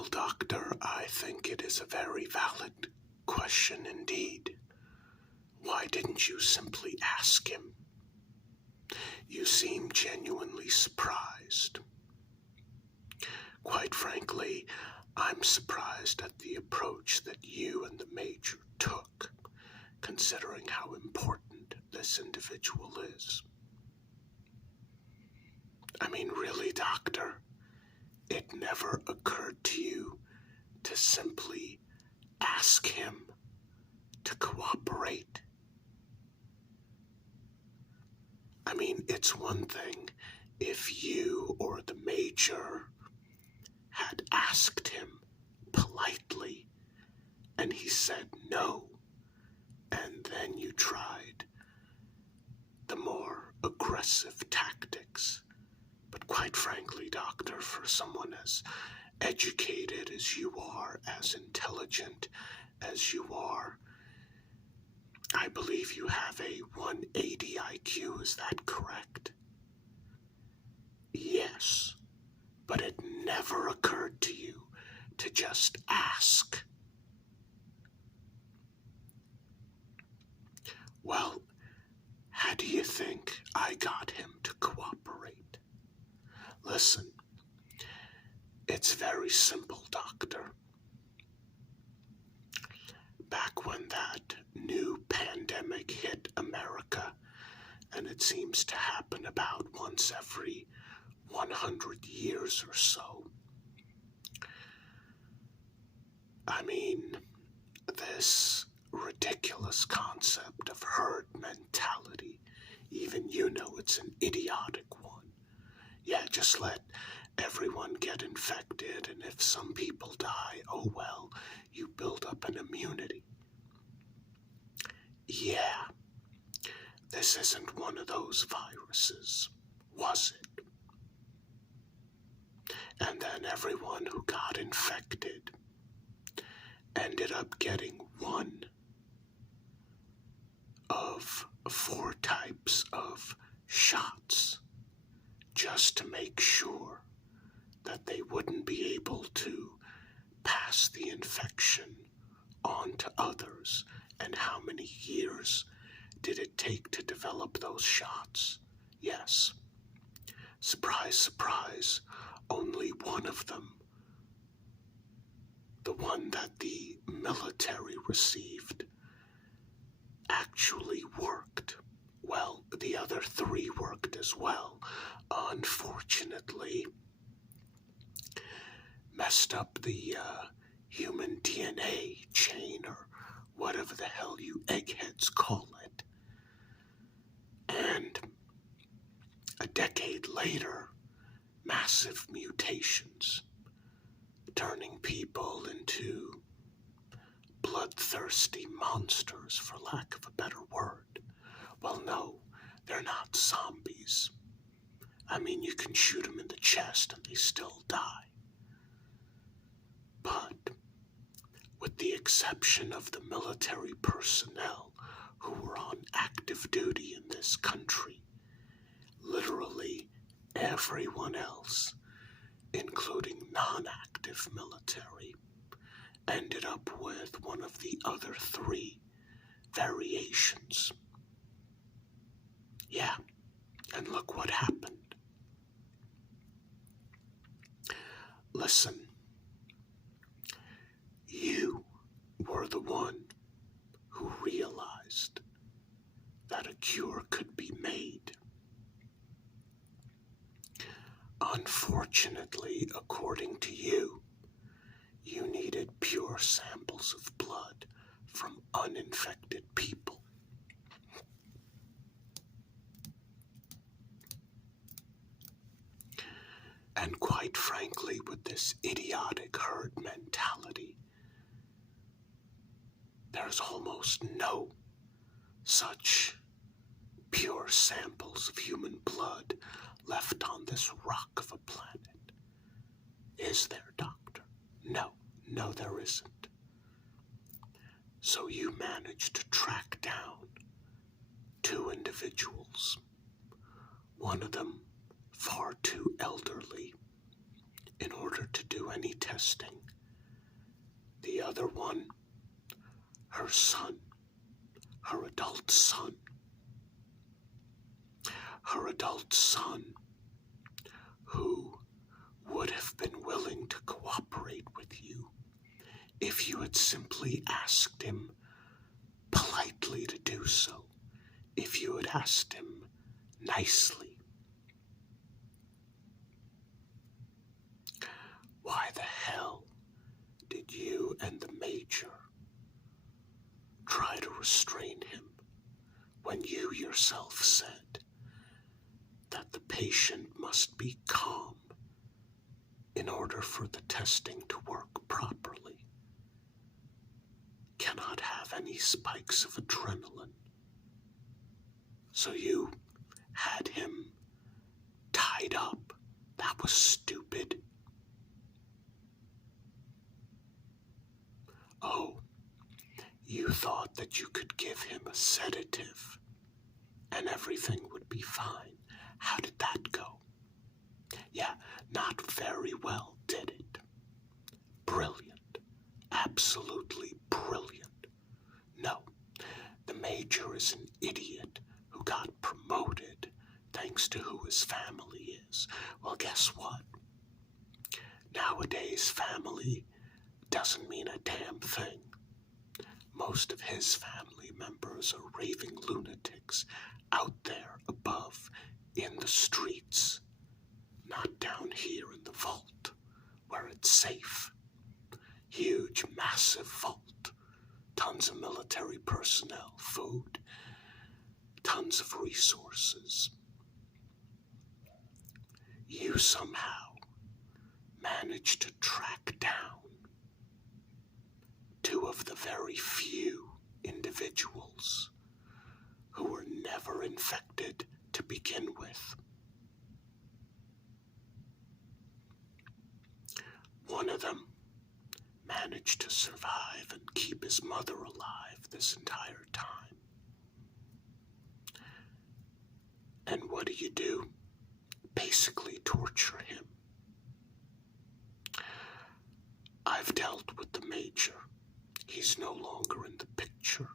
Well, Doctor, I think it is a very valid question indeed. Why didn't you simply ask him? You seem genuinely surprised. Quite frankly, I'm surprised at the approach that you and the Major took, considering how important this individual is. I mean, really, Doctor, it never occurred to you to simply ask him to cooperate? I mean, it's one thing if you or the Major had asked him politely and he said no, and then you tried the more aggressive tactics. But quite frankly, Doctor, for someone as educated as you are, as intelligent as you are, I believe you have a 180 IQ, is that correct? Yes, but it never occurred to you to just ask. Well, how do you think I got him to cooperate? Listen, it's very simple, Doctor. Back when that new pandemic hit America, and it seems to happen about once every 100 years or so. I mean, this ridiculous concept of herd mentality, even you know it's an idiotic one. Yeah, just let everyone get infected, and if some people die, oh well, you build up an immunity. Yeah, this isn't one of those viruses, was it? And then everyone who got infected ended up getting one of 4 types of shots, just to make sure that they wouldn't be able to pass the infection on to others. And how many years did it take to develop those shots? Yes. Surprise, surprise, only one of them, the one that the military received, actually worked. Well, the other 3 worked as well. Unfortunately, messed up the human DNA chain, or whatever the hell you eggheads call it. And a decade later, massive mutations, turning people into bloodthirsty monsters, for lack of a better word. Well, no, they're not zombies. I mean, you can shoot them in the chest and they still die. But with the exception of the military personnel who were on active duty in this country, literally everyone else, including non-active military, ended up with one of the other 3 variations. Yeah, and look what happened. Listen, you were the one who realized that a cure could be made. Unfortunately, according to you, you needed pure samples of blood from uninfected people. And quite frankly, with this idiotic herd mentality, there's almost no such pure samples of human blood left on this rock of a planet. Is there, Doctor? No, there isn't. So you managed to track down 2 individuals, one of them far too elderly in order to do any testing. The other one, her son, her adult son. Her adult son, who would have been willing to cooperate with you if you had simply asked him politely to do so, if you had asked him nicely. Why the hell did you and the Major try to restrain him when you yourself said that the patient must be calm in order for the testing to work properly? Cannot have any spikes of adrenaline. So you had him tied up. That was stupid. Oh, you thought that you could give him a sedative and everything would be fine. How did that go? Yeah, not very well, did it? Brilliant. Absolutely brilliant. No, the Major is an idiot who got promoted thanks to who his family is. Well, guess what? Nowadays, family doesn't mean a damn thing. Most of his family members are raving lunatics out there above in the streets, not down here in the vault where it's safe. Huge, massive vault, tons of military personnel, food, tons of resources. You somehow managed to track down two of the very few individuals who were never infected to begin with. One of them managed to survive and keep his mother alive this entire time. And what do? Basically torture him. I've dealt with the Major. He's no longer in the picture.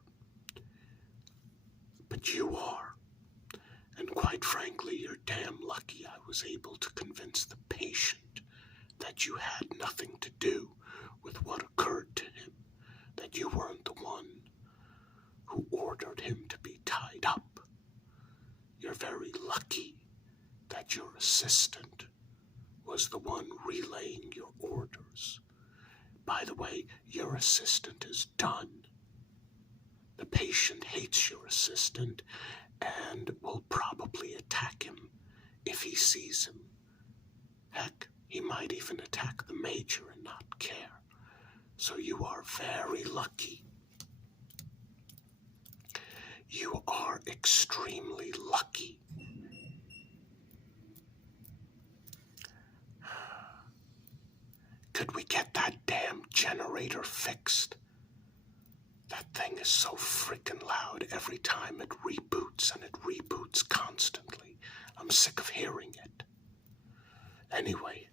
But you are. And quite frankly, you're damn lucky I was able to convince the patient that you had nothing to do with what occurred to him, that you weren't the one who ordered him to be tied up. You're very lucky that your assistant was the one relaying your orders. By the way, your assistant is done. The patient hates your assistant and will probably attack him if he sees him. Heck, he might even attack the Major and not care. So you are very lucky. You are extremely lucky. Could we get that damn generator fixed? That thing is so freaking loud every time it reboots, and it reboots constantly. I'm sick of hearing it. Anyway,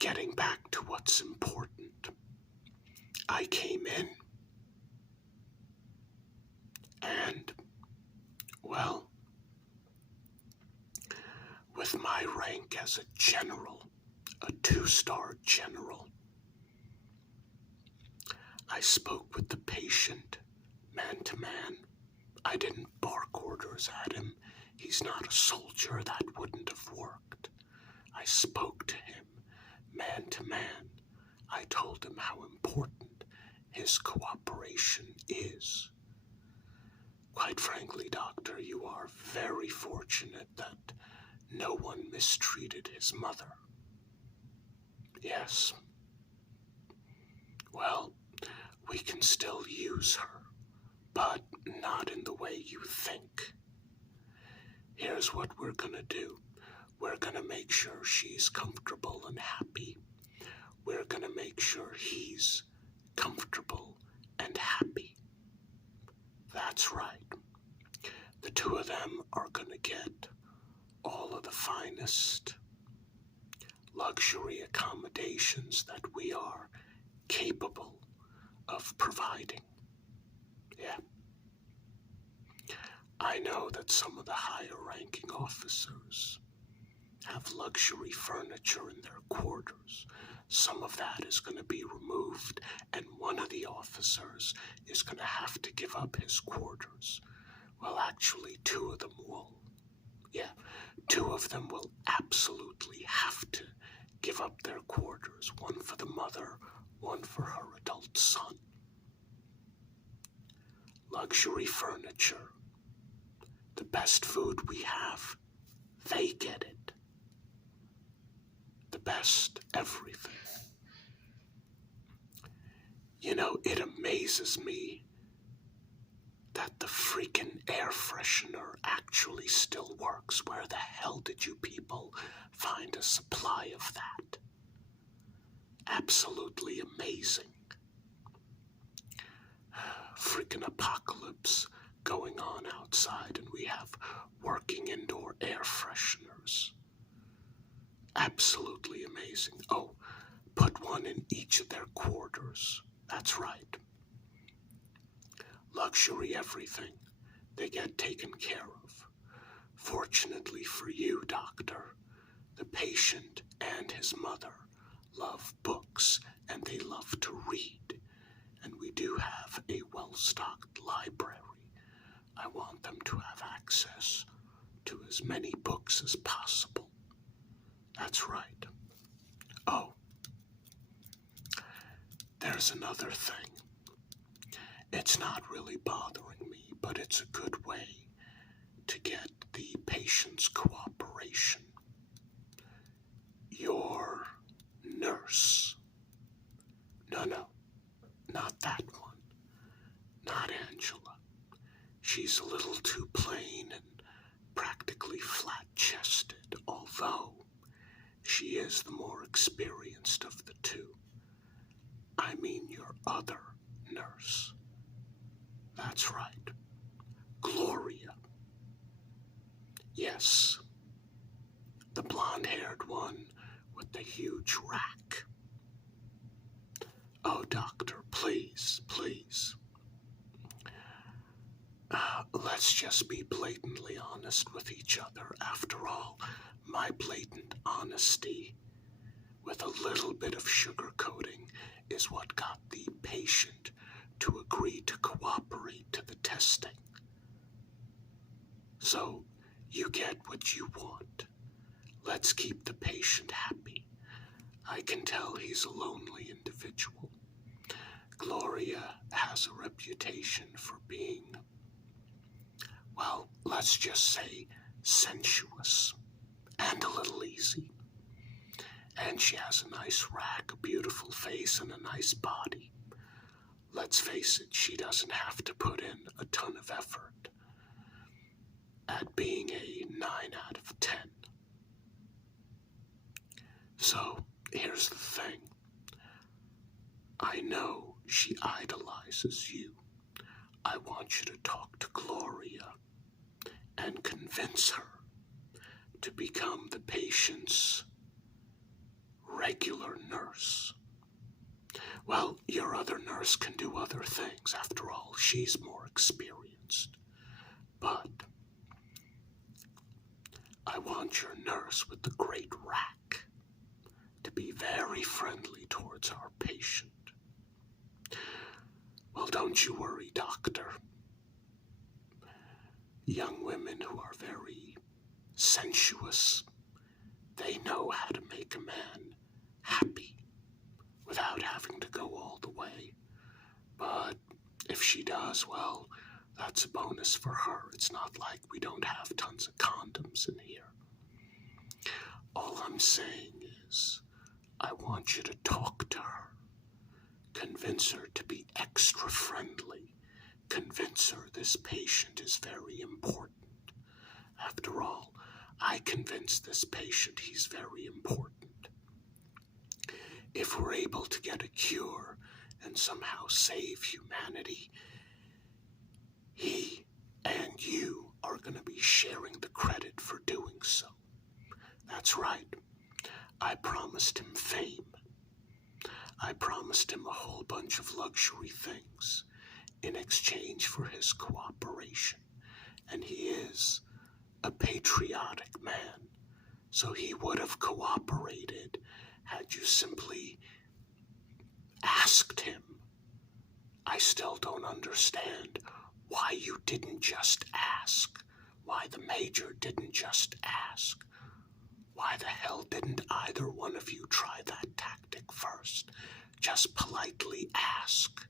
getting back to what's important. I came in, and, well, with my rank as a general, a 2-star general, I spoke with the patient, man to man. I didn't bark orders at him. He's not a soldier. That wouldn't have worked. I spoke to him, man to man. I told him how important his cooperation is. Quite frankly, Doctor, you are very fortunate that no one mistreated his mother. Yes. Well, we can still use her, but not in the way you think. Here's what we're gonna do. We're gonna make sure she's comfortable and happy. We're gonna make sure he's comfortable and happy. That's right. The two of them are gonna get all of the finest luxury accommodations that we are capable of providing. Yeah. I know that some of the higher ranking officers have luxury furniture in their quarters. Some of that is going to be removed, and one of the officers is going to have to give up his quarters. Well, actually, two of them will. Yeah, two of them will absolutely have to give up their quarters. One for the mother, one for her adult son. Luxury furniture. The best food we have, they get it. The best everything. You know, it amazes me that the freaking air freshener actually still works. Where the hell did you people find a supply of that? Absolutely amazing. Freaking apocalypse going on outside, and we have working indoor air fresheners. Absolutely amazing. Oh, put one in each of their quarters. That's right. Luxury everything. They get taken care of. Fortunately for you, doctor, the patient and his mother love books and they love to read. And we do have a well-stocked library. I want them to have access to as many books as possible. That's right. Oh, there's another thing. It's not really bothering me, but it's a good way to get the patient's cooperation. Your nurse. No, not that one. Not Angela. She's a little too plain and practically flat-chested, although she is the more experienced of the two. I mean your other nurse. That's right. Gloria. Yes. The blonde-haired one with the huge rack. Oh, doctor, please. Let's just be blatantly honest with each other. After all, my blatant honesty with a little bit of sugarcoating is what got the patient to agree to cooperate to the testing. So, you get what you want. Let's keep the patient happy. I can tell he's a lonely individual. Gloria has a reputation for being, well, let's just say sensuous and a little easy. And she has a nice rack, a beautiful face, and a nice body. Let's face it, she doesn't have to put in a ton of effort at being a 9 out of 10. So, here's the thing. I know she idolizes you. I want you to talk to Gloria and convince her to become the patient's regular nurse. Well, your other nurse can do other things. After all, she's more experienced. But I want your nurse with the great rack to be very friendly towards our patient. Well, don't you worry, doctor. Young women who are very sensuous, they know how to make a man happy without having to go all the way. But if she does, well, that's a bonus for her. It's not like we don't have tons of condoms in here. All I'm saying is, I want you to talk to her. Convince her to be extra friendly. Convince her this patient is very important. After all, I convinced this patient he's very important. If we're able to get a cure and somehow save humanity, he and you are going to be sharing the credit for doing so. That's right. I promised him fame. I promised him a whole bunch of luxury things in exchange for his cooperation. And he is a patriotic man, so he would have cooperated had you simply asked him. I still don't understand why you didn't just ask, why the Major didn't just ask. Why the hell didn't either one of you try that tactic first? Just politely ask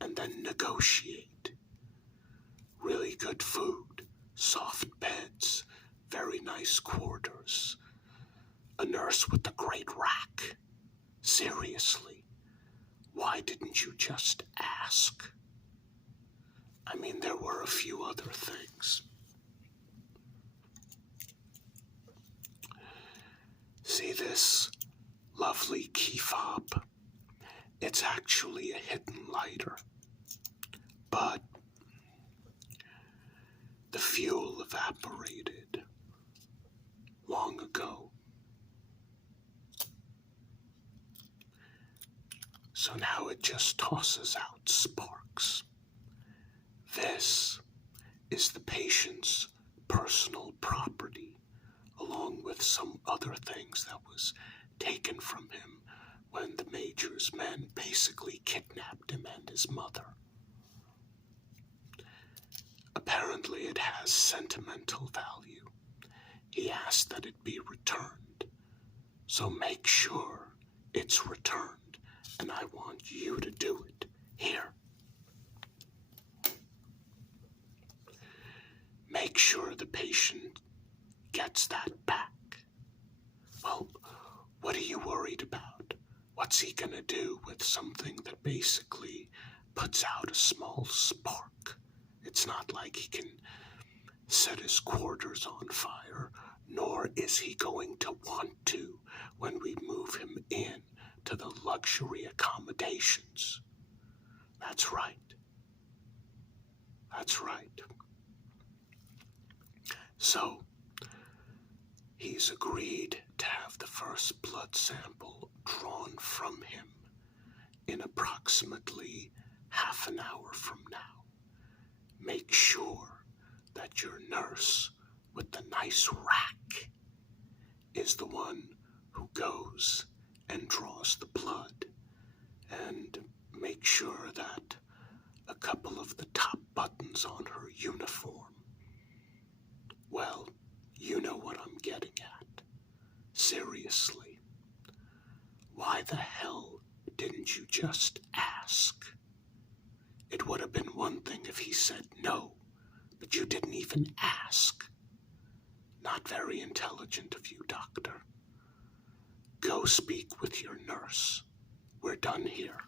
and then negotiate. Really good food, soft beds, very nice quarters, a nurse with a great rack. Seriously, why didn't you just ask? I mean, there were a few other things. See this lovely key fob? It's actually a hidden lighter, but the fuel evaporated long ago. So now it just tosses out sparks. This is the patient's personal property, along with some other things that was taken from him when the Major's men basically kidnapped him and his mother. Apparently it has sentimental value. He asked that it be returned, so make sure it's returned, and I want you to do it. Here. Make sure the patient gets that back. Well, what are you worried about? What's he gonna do with something that basically puts out a small spark? It's not like he can set his quarters on fire, nor is he going to want to when we move him in to the luxury accommodations. That's right. That's right. So, he's agreed to have the first blood sample drawn from him in approximately half an hour from now. Make sure that your nurse with the nice rack is the one who goes and draws the blood, and make sure that a couple of the top buttons on her uniform, well, you know what I'm getting at. Seriously, why the hell didn't you just ask? It would have been one thing if he said no, but you didn't even ask. Not very intelligent of you, Doctor. Go speak with your nurse. We're done here.